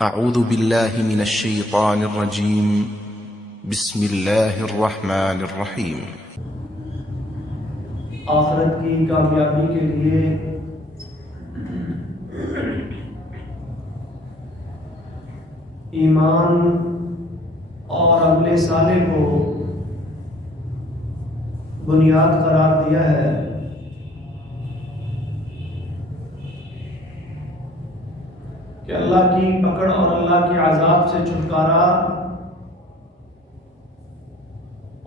اعوذ باللہ من الشیطان الرجیم بسم اللہ الرحمن الرحیم۔ آخرت کی کامیابی کے لیے ایمان اور عمل صالح کو بنیاد قرار دیا ہے۔ کہ اللہ کی پکڑ اور اللہ کے عذاب سے چھٹکارا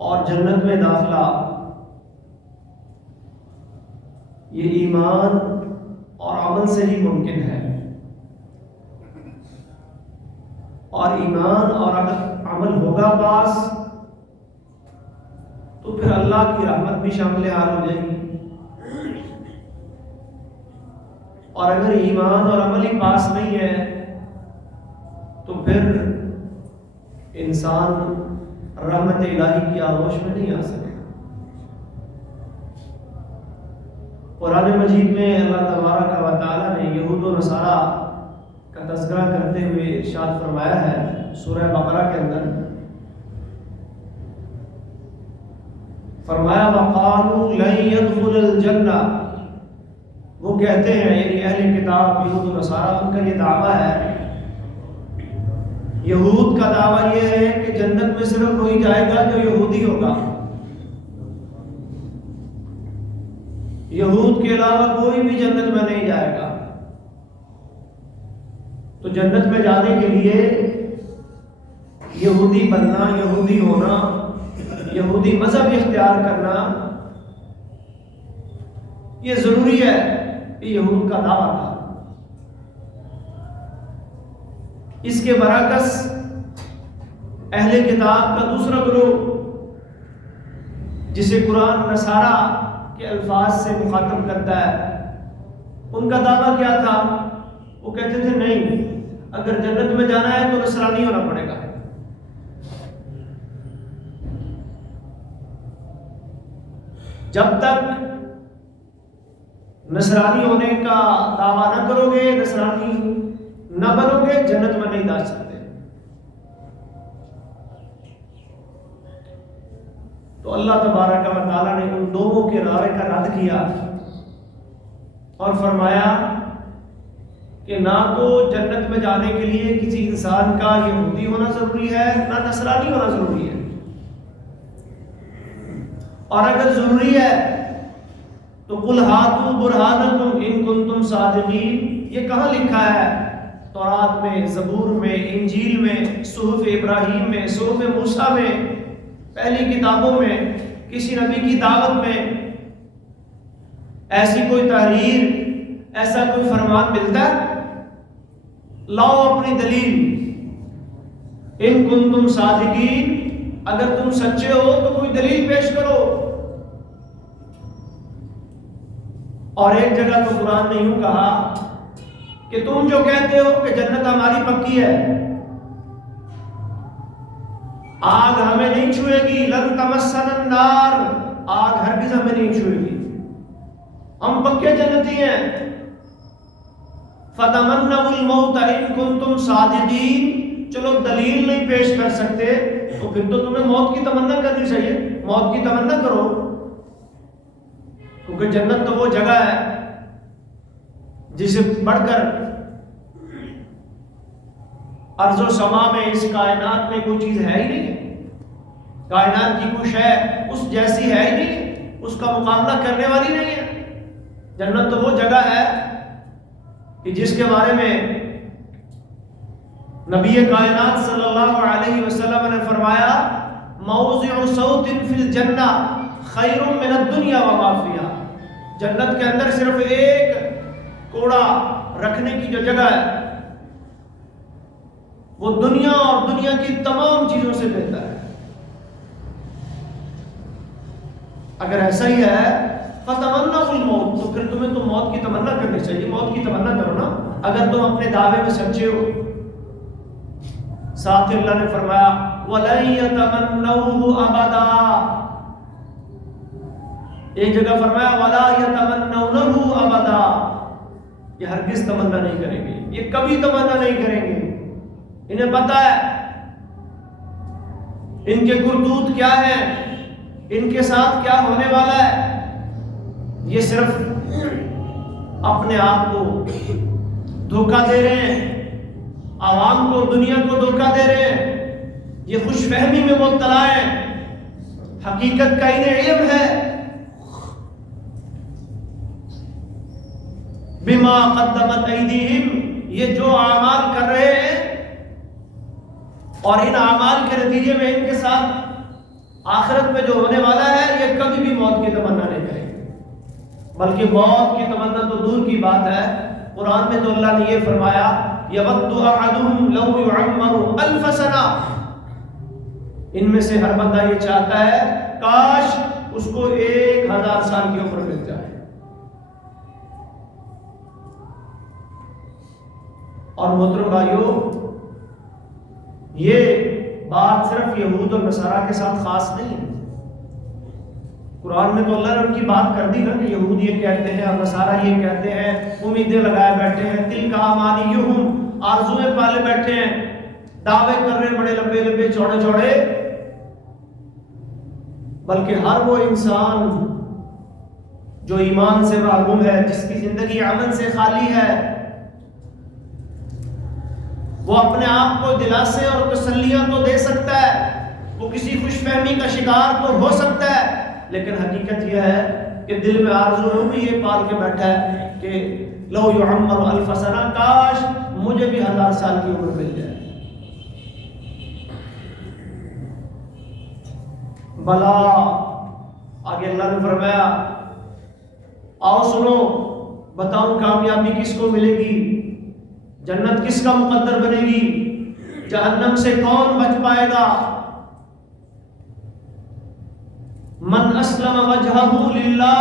اور جنت میں داخلہ یہ ایمان اور عمل سے ہی ممکن ہے، اور ایمان اور اگر عمل ہوگا پاس تو پھر اللہ کی رحمت بھی شامل حال ہو جائے گی، اور اگر ایمان اور عمل ہی پاس نہیں ہے تو پھر انسان رحمت الہی کی آغوش میں نہیں آ سکتا۔ قرآن مجید میں اللہ تبارک و تعالیٰ نے یہود و نصارہ کا تذکرہ کرتے ہوئے ارشاد فرمایا ہے سورہ بقرہ کے اندر، فرمایا وَقَالُوا لَن يَدْخُلَ الْجَنَّةَ، وہ کہتے ہیں یعنی اہل کتاب یہود و نصارہ، ان کا یہ دعویٰ ہے، یہود کا دعویٰ یہ ہے کہ جنت میں صرف وہی جائے گا جو یہودی ہوگا، یہود کے علاوہ کوئی بھی جنت میں نہیں جائے گا۔ تو جنت میں جانے کے لیے یہودی بننا، یہودی ہونا، یہودی مذہب اختیار کرنا یہ ضروری ہے، یہ یہود کا دعویٰ تھا۔ اس کے برعکس اہل کتاب کا دوسرا گروہ جسے قرآن نصارہ کے الفاظ سے مخاطب کرتا ہے، ان کا دعویٰ کیا تھا؟ وہ کہتے تھے نہیں، اگر جنت میں جانا ہے تو نصرانی ہونا پڑے گا۔ جب تک نصرانی ہونے کا دعویٰ نہ کرو گے، نصرانی نہ بنو گے، جنت میں نہیں جا سکتے۔ تو اللہ تبارک و تعالیٰ نے ان دونوں کے دعوے کا رد کیا اور فرمایا کہ نہ تو جنت میں جانے کے لیے کسی انسان کا یہودی ہونا ضروری ہے، نہ نصرانی ہونا ضروری ہے، اور اگر ضروری ہے تو قُلْ هَاتُوا بُرْهَانَكُمْ إِن كُنتُمْ صَادِقِينَ، یہ کہاں لکھا ہے؟ تورات میں، زبور میں، انجیل میں، صحف ابراہیم میں، صحف موسیٰ میں، پہلی کتابوں میں، کسی نبی کی دعوت میں ایسی کوئی تحریر، ایسا کوئی فرمان ملتا ہے؟ لاؤ اپنی دلیل، ان کنتم صادقین، اگر تم سچے ہو تو کوئی دلیل پیش کرو۔ اور ایک جگہ تو قرآن نے یوں کہا کہ تم جو کہتے ہو کہ جنت ہماری پکی ہے، آگ ہمیں نہیں چھوئے گی، لن تمسنا النار، آگ ہرگز ہمیں نہیں چھوئے گی، ہم پکے جنتی ہیں۔ فتمنوا الموت ان کنتم صادقین، چلو دلیل نہیں پیش کر سکتے تو پھر تو تمہیں موت کی تمنا کرنی چاہیے، موت کی تمنا کرو، کیونکہ جنت تو وہ جگہ ہے جسے بڑھ کر ارض و سما میں اس کائنات میں کوئی چیز ہے ہی نہیں، کائنات کی کوئی شے اس جیسی ہے ہی نہیں، اس کا مقابلہ کرنے والی نہیں ہے۔ جنت تو وہ جگہ ہے کہ جس کے بارے میں نبی کائنات صلی اللہ علیہ وسلم نے فرمایا موضع صوت فی الجنہ خیر من الدنیا وما فیہا، جنت کے اندر صرف ایک کوڑا رکھنے کی جو جگہ ہے وہ دنیا اور دنیا کی تمام چیزوں سے بہتر ہے۔ اگر ایسا ہی ہے فتمنوا الموت، تو پھر تمہیں تو موت کی تمنا کرنی چاہیے، موت کی تمنا کرو نا اگر تم اپنے دعوے میں سچے ہو۔ ساتھ اللہ نے فرمایا وَلَن يَتَمَنَّوْهُ أَبَدًا، ایک جگہ فرمایا وَلَا يَتَمَنَّوْنَهُ أَبَدًا، یہ ہرگز تمنا نہیں کریں گے، یہ کبھی تمنا نہیں کریں گے۔ انہیں پتہ ہے ان کے کرتوت کیا ہے، ان کے ساتھ کیا ہونے والا ہے۔ یہ صرف اپنے آپ کو دھوکہ دے رہے ہیں، عوام کو، دنیا کو دھوکہ دے رہے ہیں، یہ خوش فہمی میں مبتلا ہیں۔ حقیقت کا انہیں علم ہے، بما قدمت ایدیہم، یہ جو اعمال کر رہے ہیں اور ان اعمال کے نتیجے میں ان کے ساتھ آخرت میں جو ہونے والا ہے، یہ کبھی بھی موت کی تمنا نہیں کریں گے، بلکہ موت کی تمنا تو دور کی بات ہے۔ قرآن میں تو اللہ نے یہ فرمایا، یود احدہم لو یعمر الف سنہ، ان میں سے ہر بندہ یہ چاہتا ہے کاش اس کو 1000 سال کی عمر مل جائے۔ اور محترم بھائیوں، یہ بات صرف یہود اور نصارہ کے ساتھ خاص نہیں ہے۔ قرآن میں تو اللہ نے ان کی بات کر دی نا کہ یہود یہ کہتے ہیں اور نصارہ یہ کہتے ہیں، امیدیں لگائے بیٹھے ہیں، تلک امانیہم، آرزویں پالے بیٹھے ہیں، دعوے کر رہے ہیں بڑے لمبے لمبے چوڑے چوڑے۔ بلکہ ہر وہ انسان جو ایمان سے محروم ہے، جس کی زندگی عمل سے خالی ہے، وہ اپنے آپ کو دلاسے اور تسلیاں تو دے سکتا ہے، وہ کسی خوش فہمی کا شکار تو ہو سکتا ہے، لیکن حقیقت یہ ہے کہ دل میں آرزو بھی یہ پال کے بیٹھا ہے کہ لو یعمر الف سنہ، کاش مجھے بھی 1000 سال کی عمر مل جائے۔ بلا، آگے اللہ نے فرمایا، آؤ سنو، بتاؤں کامیابی کس کو ملے گی، جنت کس کا مقدر بنے گی، جہنم سے کون بچ پائے گا۔ من اسلم وجہہ للہ،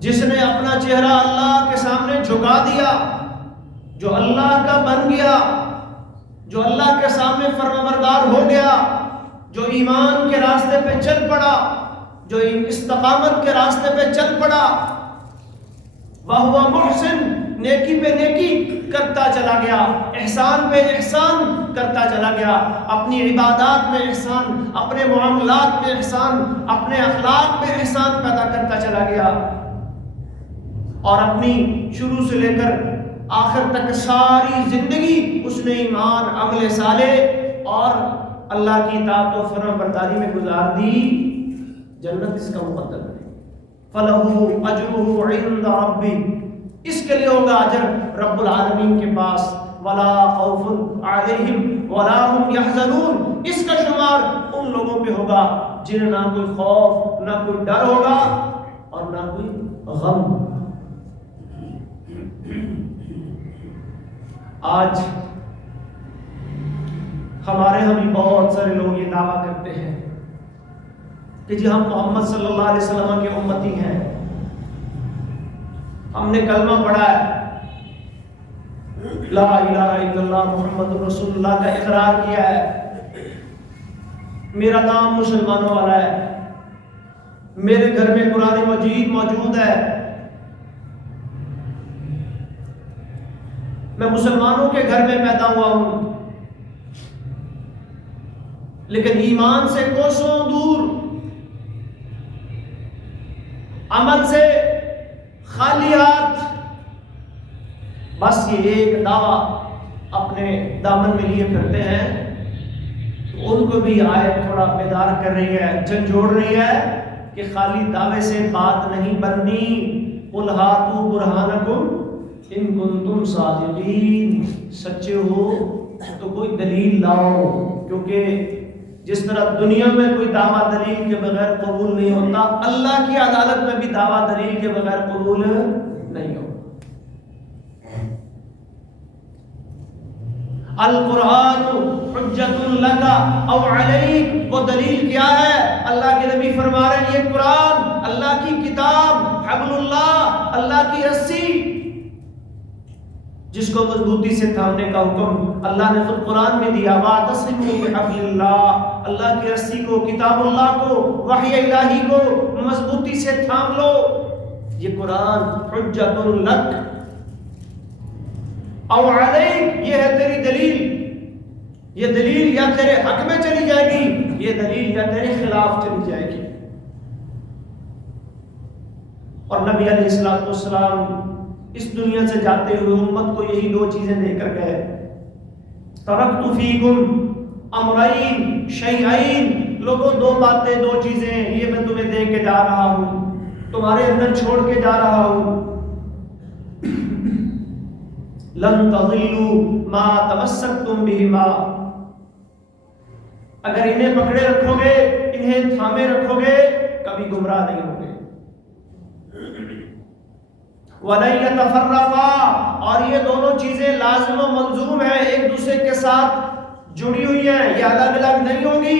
جس نے اپنا چہرہ اللہ کے سامنے جھکا دیا، جو اللہ کا بن گیا، جو اللہ کے سامنے فرمانبردار ہو گیا، جو ایمان کے راستے پہ چل پڑا، جو استقامت کے راستے پہ چل پڑا، وَهُوَ مُحْسِن، نیکی پہ نیکی کرتا چلا گیا، احسان پہ احسان کرتا چلا گیا، اپنی عبادات میں احسان، اپنے معاملات میں احسان، اپنے اخلاق میں احسان پیدا کرتا چلا گیا، اور اپنی شروع سے لے کر آخر تک ساری زندگی اس نے ایمان، عمل صالح اور اللہ کی اطاعت و فرمانبرداری میں گزار دی، جنت اس کا مقدر ہے۔ فَلَهُ أَجْرُهُ عِنْدَ رَبِّهِ، اس کے لیے ہوگا اجر رب العالمین کے پاس۔ وَلَا خَوْفٌ عَلَيْهِمْ وَلَا هُمْ يَحْزَنُونَ، اس کا شمار ان لوگوں پہ ہوگا جنہیں نہ کوئی خوف، نہ کوئی ڈر ہوگا اور نہ کوئی غم۔ آج ہمارے ہم بھی بہت سارے لوگ یہ دعویٰ کرتے ہیں کہ جی ہم محمد صلی اللہ علیہ وسلم کے امتی ہیں، ہم نے کلمہ پڑھا ہے، لا الہ الا اللہ محمد رسول اللہ کا اقرار کیا ہے، میرا نام مسلمانوں والا ہے، میرے گھر میں قرآن مجید موجود ہے، میں مسلمانوں کے گھر میں پیدا ہوا ہوں، لیکن ایمان سے کوسوں دور، عمل سے خالی ہاتھ، بس یہ ایک دعویٰ اپنے دامن میں لیے پھرتے ہیں، تو ان کو بھی آیت تھوڑا بیدار کر رہی ہے، جھنجھوڑ رہی ہے کہ خالی دعوے سے بات نہیں بننی، قُلْ هَاتُوا بُرْهَانَكُمْ ان کنتم صادقین، سچے ہو تو کوئی دلیل لاؤ، کیونکہ جس طرح دنیا میں کوئی دعویٰ دلیل کے بغیر قبول نہیں ہوتا، اللہ کی عدالت میں بھی دعویٰ دلیل کے بغیر قبول نہیں ہوتا۔ القرآن حجت لک او علیک، وہ دلیل کیا ہے؟ اللہ کے نبی فرما رہے ہیں یہ قرآن اللہ کی کتاب، حبل اللہ، اللہ کی رسی، جس کو مضبوطی سے تھامنے کا حکم اللہ نے خود قرآن میں دیا، وَاعْتَصِمُوا بِحَبْلِ اللَّهِ، اللہ کی رسی کو، کتاب اللہ کو، وحی الہی کو مضبوطی سے تھام لو۔ یہ قرآن حجت لک، او علیک، یہ ہے تیری دلیل، یہ دلیل یا تیرے حق میں چلی جائے گی، یہ دلیل یا تیرے خلاف چلی جائے گی۔ اور نبی علیہ السلام اس دنیا سے جاتے ہوئے امت کو یہی دو چیزیں دے کر گئے، ترکت فیکم امرین شیئین، لوگوں دو باتیں، دو چیزیں یہ میں تمہیں دے کے جا رہا ہوں، تمہارے اندر چھوڑ کے جا رہا ہوں، لن تضلوا ما تمسکتم بہما، اگر انہیں پکڑے رکھو گے، انہیں تھامے رکھو گے، کبھی گمراہ نہیں ہوگے۔ وَلَن يَتَفَرَّقَا، اور یہ دونوں چیزیں لازم و ملزوم ہیں، ایک دوسرے کے ساتھ جڑی ہوئی ہیں، یہ الگ الگ نہیں ہوں گی۔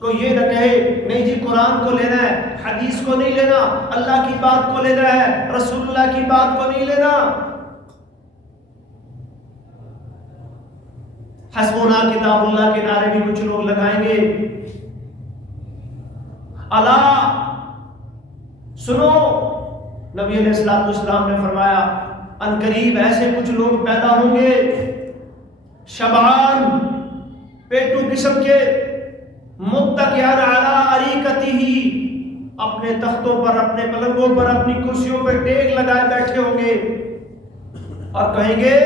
کوئی یہ نہ کہے نہیں جی قرآن کو لینا ہے، حدیث کو نہیں لینا، اللہ کی بات کو لینا ہے، رسول اللہ کی بات کو نہیں لینا۔ حسبنا کتاب اللہ کے نعرے بھی کچھ لوگ لگائیں گے۔ الا سنو، نبی علیہ السلام نے فرمایا ان قریب ایسے کچھ لوگ پیدا ہوں گے، شبعان، پیٹو قسم کے، متکئان علی اریکتہ، اپنے تختوں پر، اپنے پلنگوں پر، اپنی کرسیوں پر ٹیک لگائے بیٹھے ہوں گے اور کہیں گے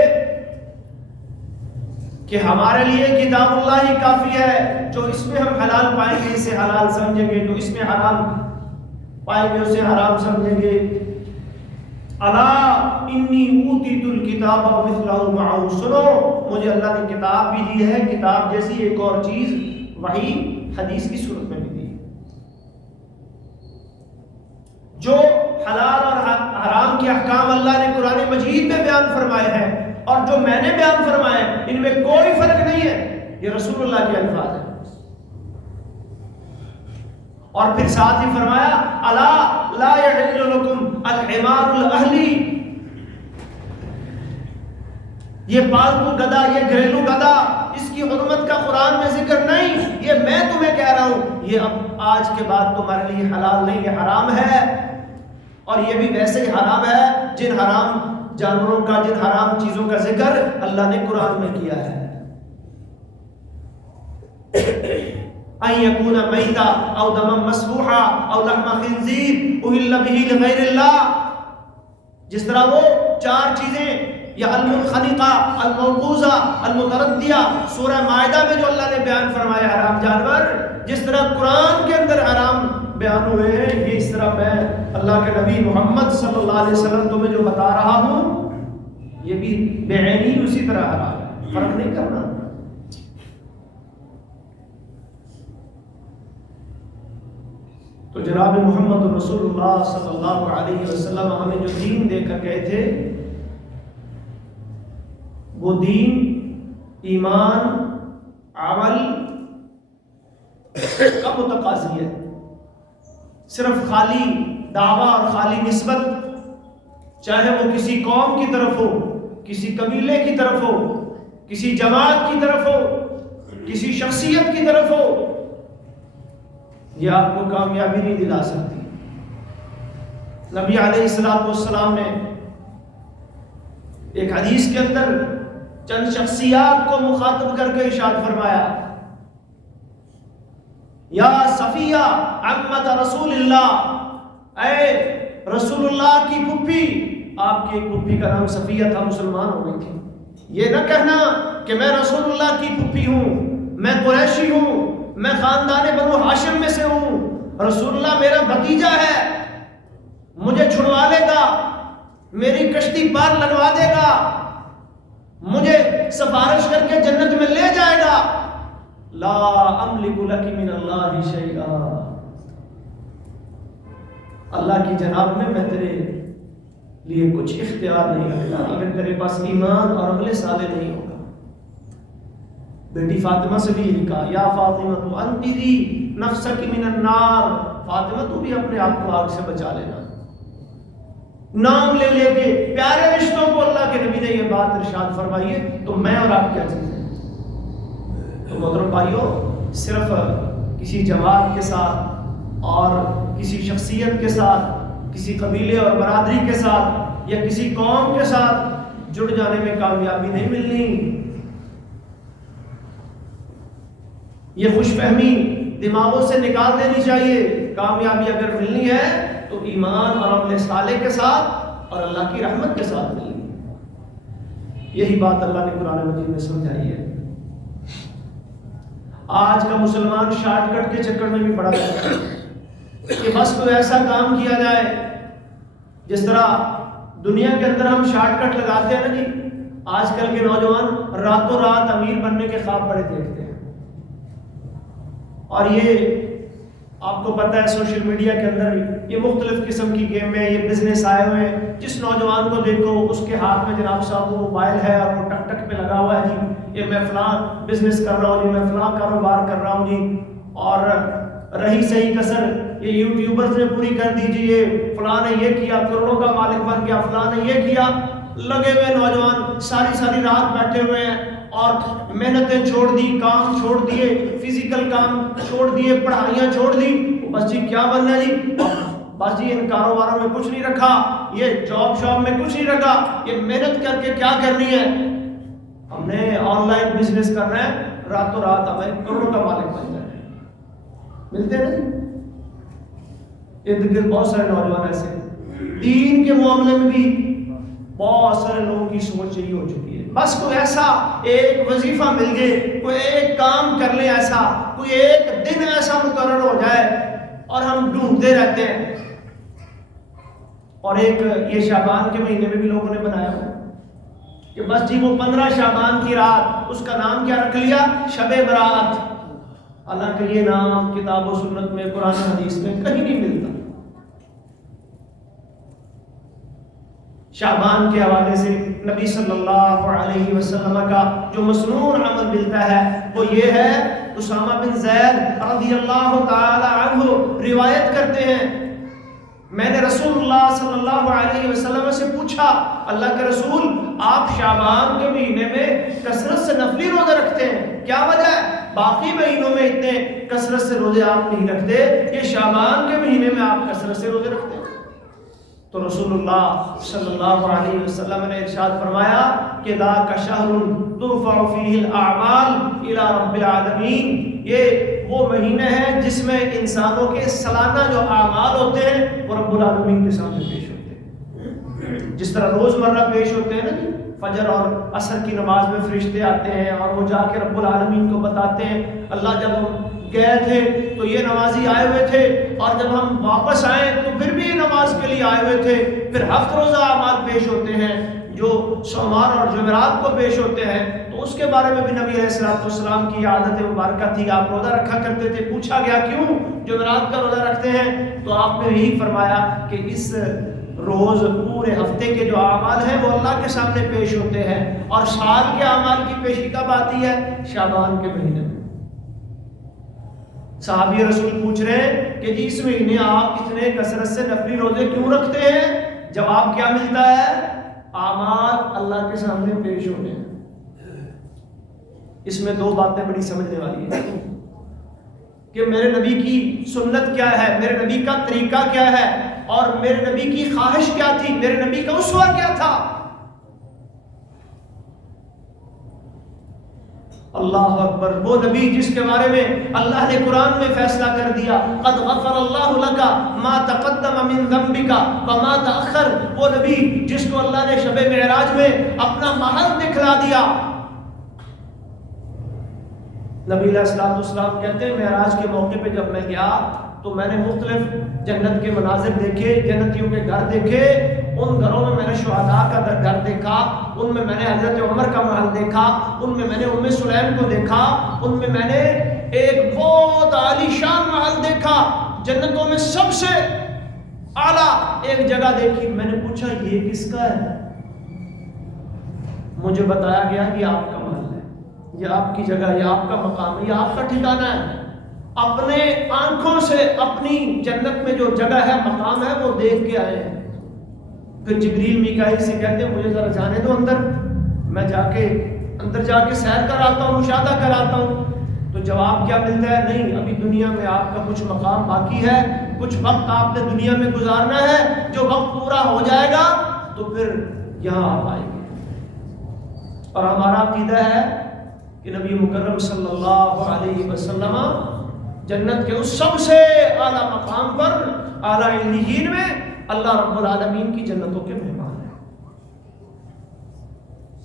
کہ ہمارے لیے کتاب اللہ ہی کافی ہے، جو اس میں ہم حلال پائیں گے اسے حلال سمجھیں گے، جو اس میں حرام پائیں گے اسے حرام سمجھیں گے۔ الا انی اوتیت الکتاب ومثلہ معہ، سنو مجھے اللہ نے کتاب بھی دی ہے، کتاب جیسی ایک اور چیز وحی حدیث کی صورت میں بھی دی ہے۔ جو حلال اور حرام کے احکام اللہ نے قرآن مجید میں بیان فرمائے ہیں اور جو میں نے بیان فرمائے ان میں کوئی فرق نہیں ہے، یہ رسول اللہ کے الفاظ ہیں۔ اور پھر ساتھ ہی فرمایا الا لا یحل لکم الحمار الاہلی، یہ پالتو گدھا، یہ گھریلو گدھا، اس کی حرمت کا قرآن میں ذکر نہیں، یہ میں تمہیں کہہ رہا ہوں، یہ اب آج کے بعد تمہارے لیے حلال نہیں، یہ حرام ہے، اور یہ بھی ویسے ہی حرام ہے جن حرام جانوروں کا، جن حرام چیزوں کا ذکر اللہ نے قرآن میں کیا ہے۔ ان یکون میتا او دما مسفوحا او لحم خنزیر اہل بہ لغیر اللہ، جس طرح وہ چار چیزیں یا المنخنقہ، الموقوذہ، المتردیہ، سورہ مائدہ میں جو اللہ نے بیان فرمایا حرام جانور، جس طرح قرآن کے اندر حرام بیان ہوئے ہیں، یہ اس طرح میں اللہ کے نبی محمد صلی اللہ علیہ وسلم تمہیں جو بتا رہا ہوں یہ بھی بے عینی اسی طرح حرام ہے، فرق نہیں کرنا۔ تو جناب محمد رسول اللہ صلی اللہ علیہ وسلم ہمیں جو دین دے کر گئے تھے، وہ دین ایمان، عمل کا متقاضی ہے۔ صرف خالی دعویٰ اور خالی نسبت، چاہے وہ کسی قوم کی طرف ہو، کسی قبیلے کی طرف ہو، کسی جماعت کی طرف ہو، کسی شخصیت کی طرف ہو، یہ آپ کو کامیابی نہیں دلا سکتی۔ نبی علیہ السلام نے ایک حدیث کے اندر چند شخصیات کو مخاطب کر کے ارشاد فرمایا، یا صفیہ عمت رسول اللہ، اے رسول اللہ کی پھوپھی، آپ کی ایک پھوپھی کا نام صفیہ تھا، مسلمان ہو گئی تھی۔ یہ نہ کہنا کہ میں رسول اللہ کی پھوپھی ہوں، میں قریشی ہوں، میں خاندان بنو ہاشم میں سے ہوں، رسول اللہ میرا بھتیجا ہے، مجھے چھڑوا لے گا، میری کشتی پار لگوا دے گا، مجھے سفارش کر کے جنت میں لے جائے گا۔ لا املک لک من اللہ شیئا، اللہ کی جناب میں تیرے لیے کچھ اختیار نہیں رکھتا اگر تیرے پاس ایمان اور عمل صالح نہیں ہوگا۔ بیٹی فاطمہ سے بھی یہی کہا، یا فاطمہ تو انقذی نفسک من النار، فاطمہ تو بھی اپنے آپ کو آگ سے بچا لینا۔ نام لے لے کے پیارے رشتوں کو اللہ کے نبی نے یہ بات ارشاد فرمائی ہے، تو میں اور آپ کیا چیز ہیں؟ تو محترم بھائیو، صرف کسی جماعت کے ساتھ اور کسی شخصیت کے ساتھ، کسی قبیلے اور برادری کے ساتھ یا کسی قوم کے ساتھ جڑ جانے میں کامیابی نہیں ملنی. یہ خوش فہمی دماغوں سے نکال دینی چاہیے. کامیابی اگر ملنی ہے تو ایمان اور عمل صالح کے ساتھ اور اللہ کی رحمت کے ساتھ ملنی. یہی بات اللہ نے قرآن مجید میں سمجھائی ہے. آج کا مسلمان شارٹ کٹ کے چکر میں بھی پڑا رہتا ہے کہ بس کوئی ایسا کام کیا جائے. جس طرح دنیا کے اندر ہم شارٹ کٹ لگاتے ہیں نا جی, آج کل کے نوجوان راتوں رات امیر بننے کے خواب بڑے دیکھتے ہیں. اور یہ آپ کو پتہ ہے سوشل میڈیا کے اندر یہ مختلف قسم کی گیم میں یہ بزنس آئے ہوئے ہیں. جس نوجوان کو دیکھو اس کے ہاتھ میں جناب صاحب وہ موبائل ہے اور وہ ٹک ٹک پہ لگا ہوا ہے جی یہ میں فلاں بزنس کر رہا ہوں جی, میں فلاں کاروبار کر رہا ہوں جی. اور رہی صحیح کسر یہ یوٹیوبرز نے پوری کر دی جی, یہ فلاں نے یہ کیا, کروڑوں کا مالک بن گیا, فلاں نے یہ کیا. لگے ہوئے نوجوان ساری رات بیٹھے ہوئے ہیں اور محنتیں چھوڑ دی, کام چھوڑ دیے, فزیکل کام چھوڑ دیے, پڑھائیاں چھوڑ دی. بس جی کیا بننا ہے جی, بس جی ان کاروباروں میں کچھ نہیں رکھا, یہ جاب شاب میں کچھ نہیں رکھا, یہ محنت کر کے کیا کرنی ہے, ہم نے آن لائن بزنس کرنا ہے, راتوں رات ہمیں کروڑوں کا مالک بن جائے. ملتے ہیں نا ارد گرد بہت سارے نوجوان ایسے. دین کے معاملے میں بھی بہت سارے لوگوں کی سوچ یہی ہو چکی ہے. بس کوئی ایسا ایک وظیفہ مل گئے, کوئی ایک کام کر لیں, ایسا کوئی ایک دن ایسا مقرر ہو جائے اور ہم ڈھونڈتے رہتے ہیں. اور ایک یہ شعبان کے مہینے میں بھی لوگوں نے بنایا ہوا کہ بس جی وہ 15 شعبان کی رات, اس کا نام کیا رکھ لیا, شب برات. حالانکہ یہ نام کتاب و سنت میں قرآن حدیث میں کہیں نہیں ملتا. شعبان کے حوالے سے نبی صلی اللہ علیہ وسلم کا جو مسنون عمل ملتا ہے وہ یہ ہے, اسامہ بن زید رضی اللہ تعالی عنہ روایت کرتے ہیں, میں نے رسول اللہ صلی اللہ علیہ وسلم سے پوچھا, اللہ کے رسول آپ شعبان کے مہینے میں کثرت سے نفلی روزے رکھتے ہیں, کیا وجہ ہے؟ باقی مہینوں میں اتنے کثرت سے روزے آپ نہیں رکھتے, یہ شعبان کے مہینے میں آپ کثرت سے روزے رکھتے ہیں. تو رسول اللہ صلی اللہ علیہ وسلم نے ارشاد فرمایا کہ ذاک شہر ترفع فیہ الاعمال الی رب العالمین, یہ وہ مہینہ ہے جس میں انسانوں کے سالانہ جو اعمال ہوتے ہیں وہ رب العالمین کے سامنے پیش ہوتے ہیں. جس طرح روزمرہ پیش ہوتے ہیں نا, فجر اور عصر کی نماز میں فرشتے آتے ہیں اور وہ جا کے رب العالمین کو بتاتے ہیں اللہ جب ہم گئے تھے تو یہ نمازی آئے ہوئے تھے, اور جب ہم واپس آئے تو پھر بھی نماز کے لیے آئے ہوئے تھے. پھر ہفت روزہ اعمال پیش ہوتے ہیں جو سوموار اور جمعرات کو پیش ہوتے ہیں. تو اس کے بارے میں بھی نبی علیہ الصلوۃ والسلام کی عادت مبارکہ تھی, آپ روزہ رکھا کرتے تھے. پوچھا گیا کیوں جمعرات کا روزہ رکھتے ہیں, تو آپ نے یہی فرمایا کہ اس روز پورے ہفتے کے جو اعمال ہیں وہ اللہ کے سامنے پیش ہوتے ہیں, اور سال کے اعمال کی پیشی کب آتی ہے؟ شعبان کے مہینے میں. صحابی رسول پوچھ رہے ہیں کہ جی اس مہینے آپ اتنے کثرت سے نفلی روزے کیوں رکھتے ہیں؟ جواب کیا ملتا ہے؟ اعمال اللہ کے سامنے پیش ہونے ہیں. اس میں دو باتیں بڑی سمجھنے والی ہیں کہ میرے نبی کی سنت کیا ہے, میرے نبی کا طریقہ کیا ہے, اور میرے نبی کی خواہش کیا تھی, میرے نبی کا اسوہ کیا تھا. اللہ اکبر, وہ نبی جس کے بارے میں اللہ نے قرآن میں فیصلہ کر دیا قد غفر اللہ لک ما تقدم من ذنبک وما تأخر, وہ نبی جس کو اللہ نے شب معراج میں اپنا محل دکھلا دیا. نبی علیہ الصلوۃ والسلام کہتے ہیں معراج کے موقع پہ جب میں گیا تو میں نے مختلف جنت کے مناظر دیکھے, جنتیوں کے گھر دیکھے. ان گھروں میں نے شہداء کا گھر دیکھا, ان میں نے حضرت عمر کا محل دیکھا, ان میں نے ام سلیم کو دیکھا, ان میں نے ایک بہت عالی شان محل دیکھا, جنتوں میں سب سے اعلیٰ ایک جگہ دیکھی. میں نے پوچھا یہ کس کا ہے؟ مجھے بتایا گیا یہ آپ کا محل ہے, یہ آپ کی جگہ, یہ آپ کا مقام ہے, یہ آپ کا ٹھکانہ ہے. اپنے آنکھوں سے اپنی جنت میں جو جگہ ہے, مقام ہے, وہ دیکھ کے آئے ہیں. پھر جبریل میکائیل سے کہتے ہیں مجھے ذرا جانے دو اندر, میں اندر جا کے سیر کراتا ہوں, مشاہدہ کراتا ہوں. تو جواب کیا ملتا ہے؟ نہیں, ابھی دنیا میں آپ کا کچھ مقام باقی ہے, کچھ وقت آپ نے دنیا میں گزارنا ہے, جو وقت پورا ہو جائے گا تو پھر یہاں آپ آئیں گے. اور ہمارا عقیدہ ہے کہ نبی مکرم صلی اللہ علیہ وسلم جنت کے اس سب سے اعلیٰ مقام پر اعلیٰ علیین میں اللہ رب العالمین کی جنتوں کے مہمان ہیں۔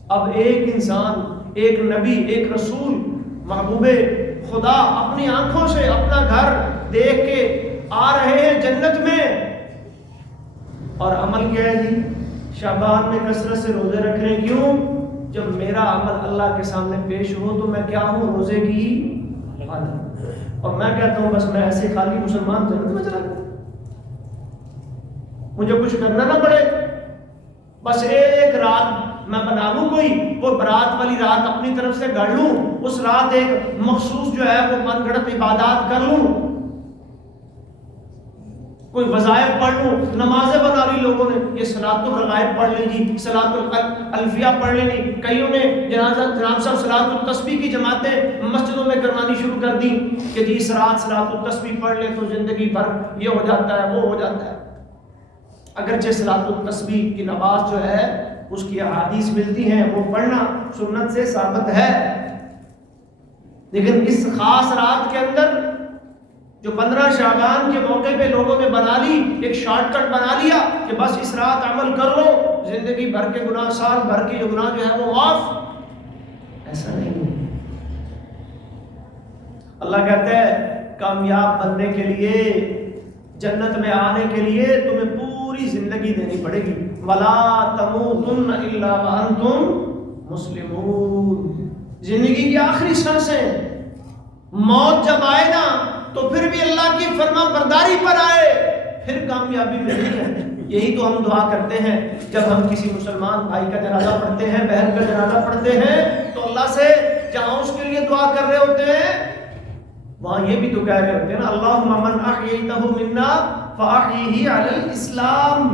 اب ایک انسان، ایک نبی، ایک رسول، محبوب خدا اپنی آنکھوں سے اپنا گھر دیکھ کے آ رہے ہیں جنت میں، اور عمل کیا ہے جی؟ شعبان میں کثرت سے روزے رکھ رہے ہیں۔ کیوں؟ جب میرا عمل اللہ کے سامنے پیش ہو تو میں کیا ہوں؟ روزے کی حالت۔ اور میں کہتا ہوں بس میں ایسے خالی مسلمان جنت میں چلا جاؤں، مجھے کچھ کرنا نہ پڑے، بس ایک رات میں بنا لوں، کوئی برات والی رات اپنی طرف سے گڑھ لوں، اس رات ایک مخصوص جو ہے وہ من گھڑت عبادات کر لوں، کوئی وظائف پڑھ لوں، نمازیں بنا لی لوگوں نے، یہ صلاۃ الرغائب پڑھ لی جی، صلاۃ الالفیہ پڑھ لینی، کئیوں نے جناب صاحب صلاۃ التسبیح کی جماعتیں مسجدوں میں کروانی شروع کر دی کہ جی اس رات صلاۃ التسبیح پڑھ لے تو زندگی بھر یہ ہو جاتا ہے، وہ ہو جاتا ہے۔ اگرچہ صلاۃ التسبیح کی نماز جو ہے اس کی احادیث ملتی ہیں، وہ پڑھنا سنت سے ثابت ہے، لیکن اس خاص رات کے اندر جو 15 شعبان کے موقع پہ لوگوں نے بنا لی، ایک شارٹ کٹ بنا لیا کہ بس اس رات عمل کر لو، زندگی بھر کے گناہ، سال بھر کے گناہ جو ہے وہ معاف۔ ایسا نہیں ہے۔ اللہ کہتا ہے کامیاب بننے کے لیے، جنت میں آنے کے لیے تمہیں پوری زندگی دینی پڑے گی۔ وَلَا تَمُوتُنَّ إِلَّا وَأَنْتُمْ مُسْلِمُونَ۔ زندگی کی آخری سانسیں، موت جب آئے نا تو پھر بھی اللہ کی فرما برداری پر آئے، پھر کامیابی ملتی ہے۔ یہی تو ہم دعا کرتے ہیں جب ہم کسی مسلمان بھائی کا جنازہ پڑھتے ہیں، بہن کا جنازہ پڑھتے ہیں، تو اللہ سے جہاں اس کے لیے دعا کر رہے ہوتے ہیں وہاں یہ بھی تو کہہ رہے ہوتے ہیں نا، اللہم من احییتہ منا فاحیہ علی الاسلام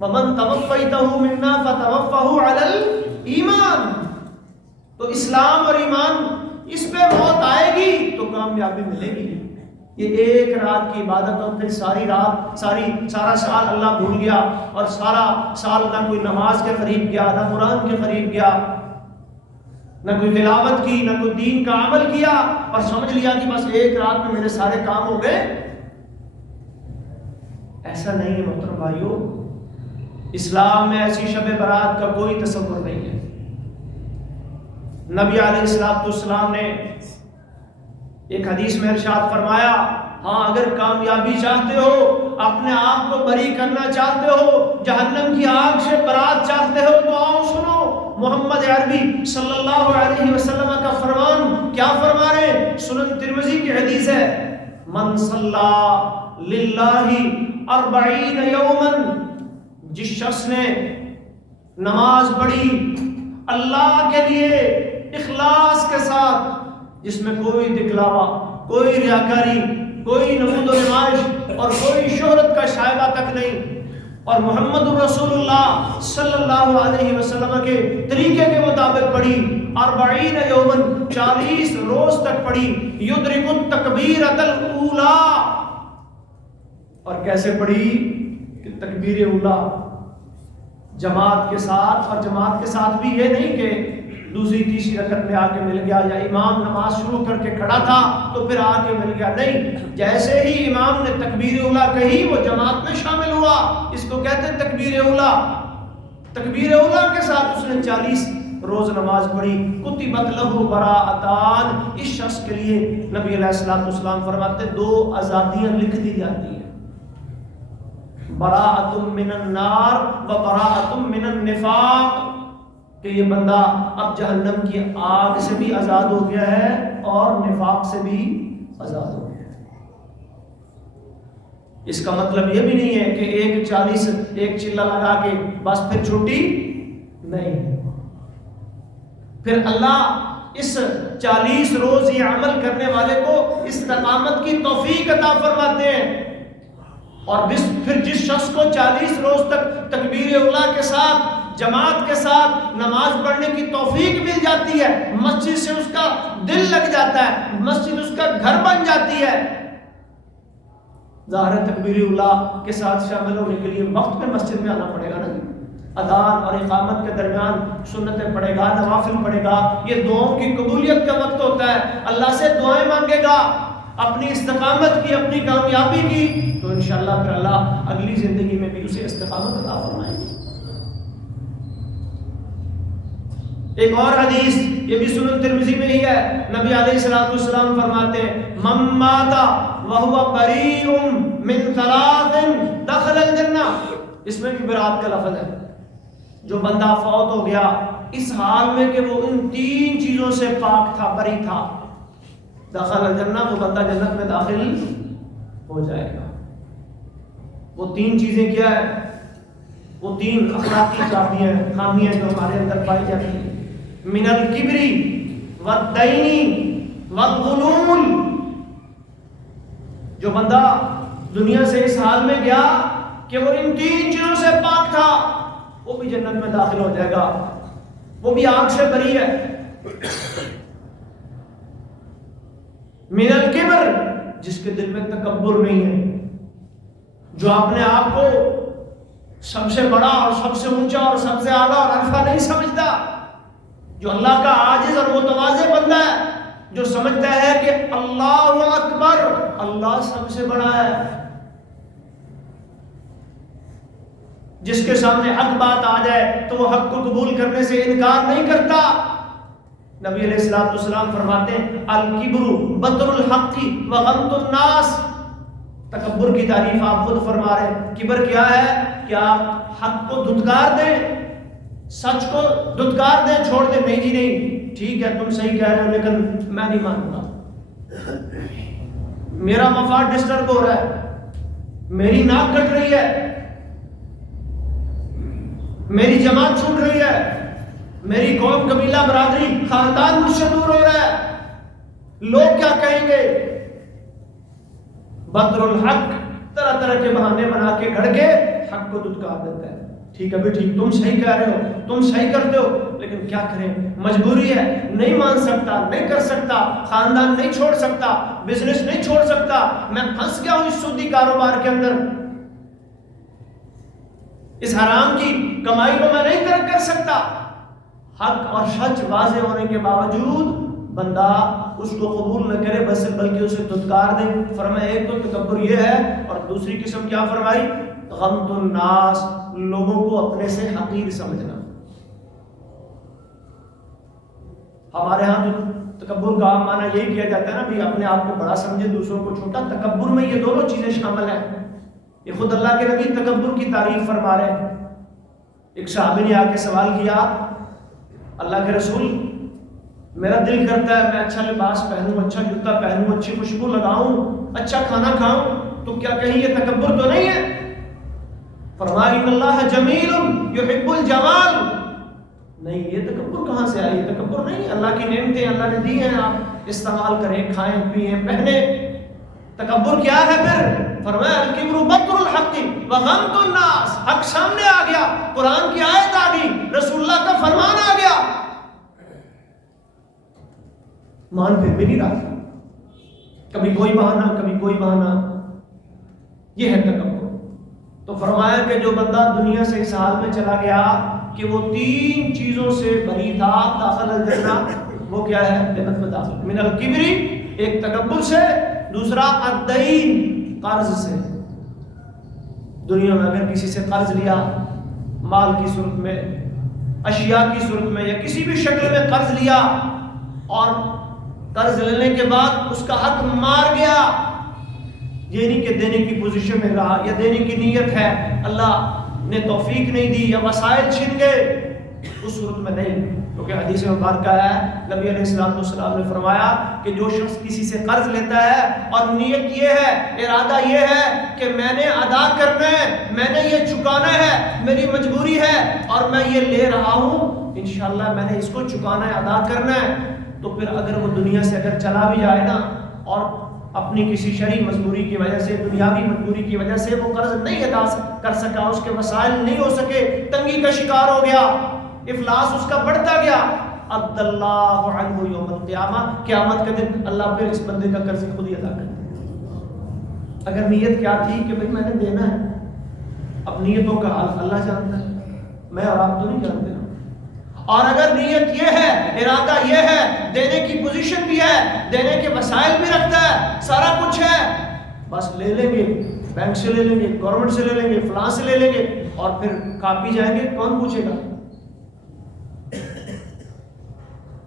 ومن توفیتہ منا فتوفہ علی الایمان۔ تو اسلام اور ایمان، اس پہ موت آئے گی تو کامیابی ملے گی۔ یہ ایک رات کی عبادت اور پھر ساری رات، سارا سال اللہ بھول گیا، اور سارا سال نہ کوئی نماز کے قریب گیا، نہ قرآن کے قریب گیا، نہ کوئی تلاوت کی، نہ کوئی دین کا عمل کیا، اور سمجھ لیا کہ بس ایک رات میں میرے سارے کام ہو گئے۔ ایسا نہیں ہے محترم بھائیو، اسلام میں ایسی شب برات کا کوئی تصور نہیں ہے۔ نبی علیہ السلام نے ایک حدیث میں ارشاد فرمایا، ہاں اگر کامیابی چاہتے ہو، اپنے آپ کو بری کرنا چاہتے ہو، جہنم کی آگ سے برات چاہتے ہو، تو آؤ سنو محمد عربی صلی اللہ علیہ وسلم کا فرمان کیا فرما رہے ہیں۔ سنن ترمذی کی حدیث ہے، من صلی للہ 40 یوما، جس شخص نے نماز پڑھی اللہ کے لیے اخلاص کے ساتھ، جس میں کوئی دکھلاوا، کوئی ریاکاری، کوئی نمود و نمائش اور کوئی شہرت کا شائبہ تک نہیں، اور محمد الرسول اللہ صلی اللہ علیہ وسلم کے طریقے کے مطابق پڑھی، 40 یومن 40 روز تک پڑھی، یدرک التکبیرۃ الاولی، اور کیسے پڑھی کہ تکبیر اولا جماعت کے ساتھ، اور جماعت کے ساتھ بھی یہ نہیں کہ دوسری تیسری رکعت میں آ کے مل گیا، یا امام نماز شروع کر کے کھڑا تھا تو پھر آ کے مل گیا، نہیں، جیسے ہی امام نے تکبیر اولا کہی وہ جماعت میں شامل ہوا، اس کو کہتے ہیں تکبیر اولا۔ تکبیر اولا کے ساتھ اس نے 40 روز نماز پڑھی، کتبت لہ براءتان، اس شخص کے لیے نبی علیہ السلام فرماتے ہیں 2 آزادیاں لکھ دی جاتی ہیں، براءۃ من النار و براءۃ من النفاق، کہ یہ بندہ اب جہنم کی آگ سے بھی آزاد ہو گیا ہے اور نفاق سے بھی آزاد ہو گیا ہے۔ اس کا مطلب یہ بھی نہیں ہے کہ ایک چلہ لگا کے بس پھر چھٹی نہیں، پھر اللہ اس 40 روز یہ عمل کرنے والے کو استقامت کی توفیق عطا فرماتے ہیں، اور پھر جس شخص کو 40 روز تک تکبیر اولا کے ساتھ جماعت کے ساتھ نماز پڑھنے کی توفیق مل جاتی ہے، مسجد سے اس کا دل لگ جاتا ہے، مسجد اس کا گھر بن جاتی ہے، ظاہر تکبیر اولا کے ساتھ شامل ہونے کے لیے وقت پہ مسجد میں آنا پڑے گا نا، اذان اور اقامت کے درمیان سنتیں پڑھے گا، نوافل پڑھے گا، یہ دعاؤں کی قبولیت کا وقت ہوتا ہے، اللہ سے دعائیں مانگے گا اپنی استقامت کی، اپنی کامیابی کی، تو انشاءاللہ پھر اللہ اگلی زندگی میں بھی اسے استقامت عطا فرمائے گی۔ ایک اور حدیث، یہ بھی سنن ترمذی میں ہی ہے، نبی علیہ الصلوۃ والسلام فرماتے ہیں من مات وهو بریء من ثلاث دخل الجنہ، اس میں بھی برات کا لفظ ہے، جو بندہ فوت ہو گیا اس حال میں کہ وہ ان 3 چیزوں سے پاک تھا، بری تھا، دخل الجنہ، وہ بندہ جنت میں داخل ہو جائے گا۔ وہ 3 چیزیں کیا ہے؟ وہ 3 اخلاقی چابیاں ہیں، خامیاں جو ہمارے اندر پائی جاتی ہیں، من الکبر والدین والغلول، جو بندہ دنیا سے اس حال میں گیا کہ وہ ان 3 چیزوں سے پاک تھا، وہ بھی جنت میں داخل ہو جائے گا، وہ بھی آگ سے بری ہے۔ من الکبر، جس کے دل میں تکبر نہیں ہے، جو اپنے آپ کو سب سے بڑا اور سب سے اونچا اور سب سے اعلیٰ اور عرفہ نہیں سمجھتا، جو اللہ کا عاجز اور متواضع بندہ ہے، جو سمجھتا ہے کہ اللہ اکبر، اللہ سب سے بڑا ہے، جس کے سامنے حق بات آ جائے تو وہ حق کو قبول کرنے سے انکار نہیں کرتا۔ نبی علیہ الصلوۃ والسلام فرماتے ہیں الکبر بطر الحق وغمط الناس، تکبر کی تعریف آپ خود فرما رہے ہیں، کبر کیا ہے کہ آپ حق کو دھتکار دیں، سچ کو دھتکار دیں، چھوڑ دیں، نہیں جی نہیں، ٹھیک ہے تم صحیح کہہ رہے ہو لیکن میں نہیں مانوں گا، میرا مفاد ڈسٹرب ہو رہا ہے، میری ناک کٹ رہی ہے، میری جماعت چھوٹ رہی ہے، میری قوم، قبیلہ، برادری، خاندان مجھ سے دور ہو رہا ہے، لوگ کیا کہیں گے؟ بدر الحق، طرح طرح کے بہانے بنا کے گھڑ کے حق کو دھتکار دیتا ہے۔ ٹھیک ہے بھی ٹھیک، تم صحیح کہہ رہے ہو، تم صحیح کرتے ہو، لیکن کیا کریں، مجبوری ہے، نہیں مان سکتا، نہیں کر سکتا، خاندان نہیں چھوڑ سکتا، بزنس نہیں چھوڑ سکتا، میں پھنس گیا ہوں اس سودی کاروبار کے اندر، اس حرام کی کمائی کو میں نہیں ترک کر سکتا۔ حق اور سچ واضح ہونے کے باوجود بندہ اس کو قبول نہ کرے بلکہ اسے دھتکار دے۔ فرمایا ایک تو تکبر یہ ہے، اور دوسری قسم کیا فرمائی؟ غمط الناس، لوگوں کو اپنے سے حقیر سمجھنا۔ ہمارے ہاں تو تکبر کا معنی یہی کیا جاتا ہے نا بھی اپنے آپ کو بڑا سمجھے دوسروں کو چھوٹا۔ تکبر میں یہ دونوں چیزیں شامل ہیں، یہ خود اللہ کے نبی تکبر کی تعریف فرما رہے ہیں۔ ایک صحابی نے آ کے سوال کیا، اللہ کے رسول میرا دل کرتا ہے میں اچھا لباس پہنوں، اچھا جوتا پہنوں، اچھی خوشبو لگاؤں، اچھا کھانا کھاؤں، تو کیا کہیں یہ تکبر تو نہیں ہے؟ فرمایا ان اللہ جمیل یحب الجمال، نہیں یہ تکبر کہاں سے آئی؟ تکبر نہیں، اللہ کی نعمتیں اللہ نے دی ہیں، آپ استعمال کریں، کھائیں پیئیں پہنیں۔ تکبر کیا ہے پھر؟ فرمایا الکبر بطر الحق وغمط الناس، حق سامنے آ گیا، قرآن کی آیت آ گئی، رسول اللہ کا فرمان آ گیا، مان پھر بھی نہیں رہا، کبھی کوئی بہانہ کبھی کوئی بہانہ، یہ ہے تکبر۔ تو فرمایا کہ جو بندہ دنیا سے اس حال میں چلا گیا کہ وہ 3 چیزوں سے بری تھا، داخل الجنہ، وہ کیا ہے؟ جنت میں داخل۔ من الکبر، ایک تکبر سے، دوسرا الدین، قرض سے۔ دنیا میں اگر کسی سے قرض لیا، مال کی صورت میں، اشیاء کی صورت میں، یا کسی بھی شکل میں قرض لیا، اور قرض لینے کے بعد اس کا حق مار گیا، یہ نہیں کہ دینے کی پوزیشن میں رہا یا دینے کی نیت ہے، اللہ نے توفیق نہیں دی یا وسائل چھن گئے، اس صورت میں نہیں، کیونکہ حدیث مبارکہ ہے نبی علیہ السلام نے فرمایا کہ جو شخص کسی سے قرض لیتا ہے اور نیت یہ ہے، ارادہ یہ ہے کہ میں نے ادا کرنا ہے، میں نے یہ چکانا ہے، میری مجبوری ہے اور میں یہ لے رہا ہوں، انشاءاللہ میں نے اس کو چکانا ہے، ادا کرنا ہے، تو پھر اگر وہ دنیا سے اگر چلا بھی جائے نا اور اپنی کسی شرعی مجبوری کی وجہ سے، دنیاوی مجبوری کی وجہ سے وہ قرض نہیں ادا کر سکا، اس کے وسائل نہیں ہو سکے، تنگی کا شکار ہو گیا، افلاس اس کا بڑھتا گیا، عبد اللہ عنہ یوم القیامہ، قیامت کے دن اللہ پھر اس بندے کا قرض خود ہی ادا کر دے۔ اگر نیت کیا تھی کہ بھئی میں نے دینا ہے، اب نیتوں کا حال اللہ جانتا ہے، میں اور آپ تو نہیں جانتے نا. اور اگر نیت یہ ہے، ارادہ یہ ہے، دینے کی پوزیشن بھی ہے، دینے کے وسائل بھی رکھتا ہے، سارا کچھ ہے، بس لے لیں گے، بینک سے لے لیں گے، گورنمنٹ سے لے لیں گے، فلاں سے لے لیں گے، اور پھر کاپی جائیں گے، کون پوچھے گا؟